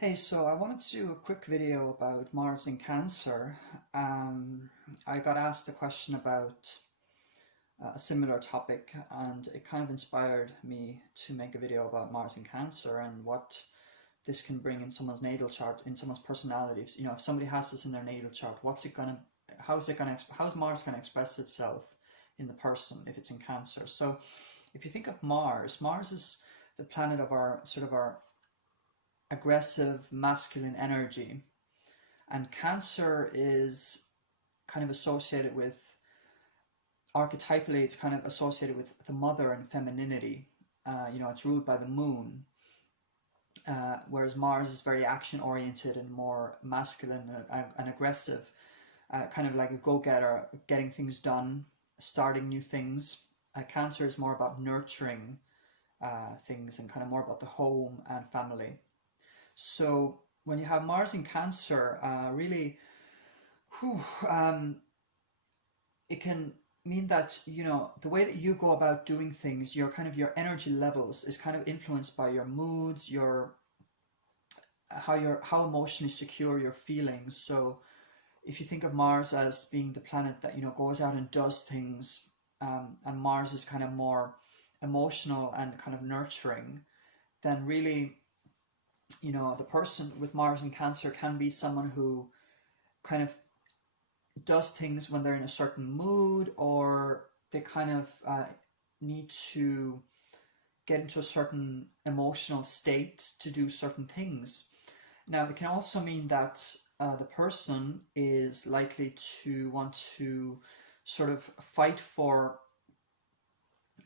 Hey, so I wanted to do a quick video about Mars in Cancer. I got asked a question about a similar topic, and it kind of inspired me to make a video about Mars in Cancer and what this can bring in someone's natal chart, in someone's personality. You know, if somebody has this in their natal chart, how's Mars gonna express itself in the person if it's in Cancer? So, if you think of Mars, Mars is the planet of our our aggressive masculine energy, and Cancer is kind of associated with, archetypally it's kind of associated with the mother and femininity. It's ruled by the moon, whereas Mars is very action oriented and more masculine and aggressive, kind of like a go-getter, getting things done, starting new things. Cancer is more about nurturing things and kind of more about the home and family. So when you have Mars in Cancer, really, whew, it can mean that, the way that you go about doing things, your energy levels is kind of influenced by your moods, how emotionally secure you're feeling. So if you think of Mars as being the planet that goes out and does things, and Mars is kind of more emotional and kind of nurturing, then really, the person with Mars in Cancer can be someone who kind of does things when they're in a certain mood, or they kind of need to get into a certain emotional state to do certain things. Now, it can also mean that the person is likely to want to sort of fight for,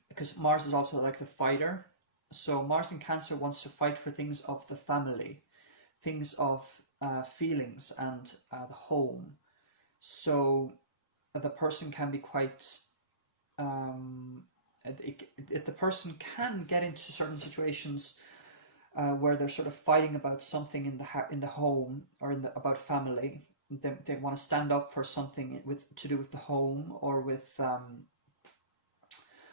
because Mars is also like the fighter. So Mars in Cancer wants to fight for things of the family, things of feelings and the home. So the person can be quite, the person can get into certain situations where they're sort of fighting about something in the home, or about family. They want to stand up for something to do with the home, or with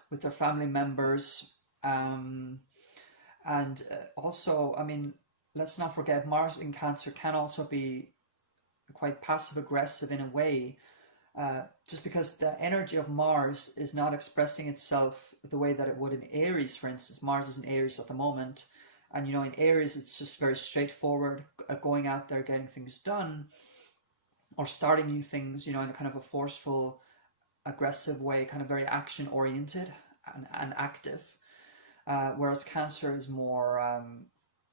their family members. And also, I mean, let's not forget, Mars in Cancer can also be quite passive aggressive in a way, just because the energy of Mars is not expressing itself the way that it would in Aries, for instance. Mars is in Aries at the moment, and in Aries it's just very straightforward, going out there, getting things done, or starting new things, in a kind of a forceful, aggressive way, kind of very action oriented and active. Whereas Cancer is more, a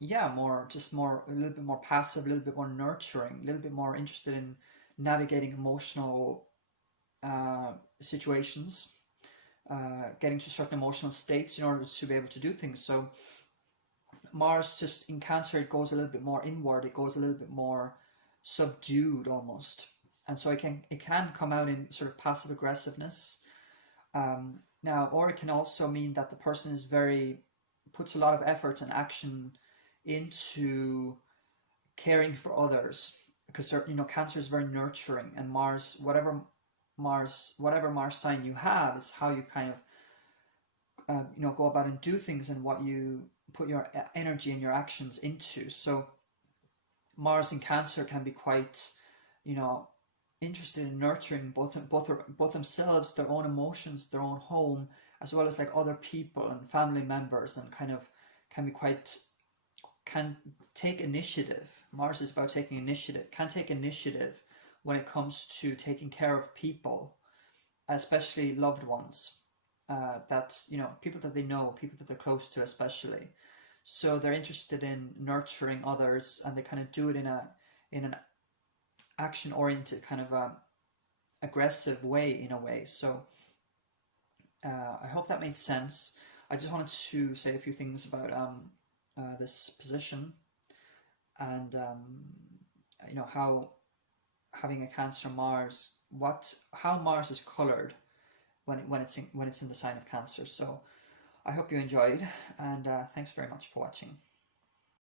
little bit more passive, a little bit more nurturing, a little bit more interested in navigating emotional situations, getting to certain emotional states in order to be able to do things. So Mars, just in Cancer, it goes a little bit more inward, it goes a little bit more subdued almost. And so it can come out in sort of passive aggressiveness. Now, or it can also mean that the person puts a lot of effort and action into caring for others, because Cancer is very nurturing, and Mars, whatever Mars sign you have, is how you kind of go about and do things, and what you put your energy and your actions into. So Mars in Cancer can be quite interested in nurturing both themselves, their own emotions, their own home, as well as like other people and family members, and kind of can take initiative. Mars is about taking initiative, can take initiative when it comes to taking care of people, especially loved ones. That's people that they know, people that they're close to, especially. So they're interested in nurturing others, and they kind of do it in an action oriented, kind of a aggressive way, in a way. So I hope that made sense. I just wanted to say a few things about this position, and how having a Cancer Mars, how Mars is colored when it's in the sign of Cancer. So I hope you enjoyed, and thanks very much for watching.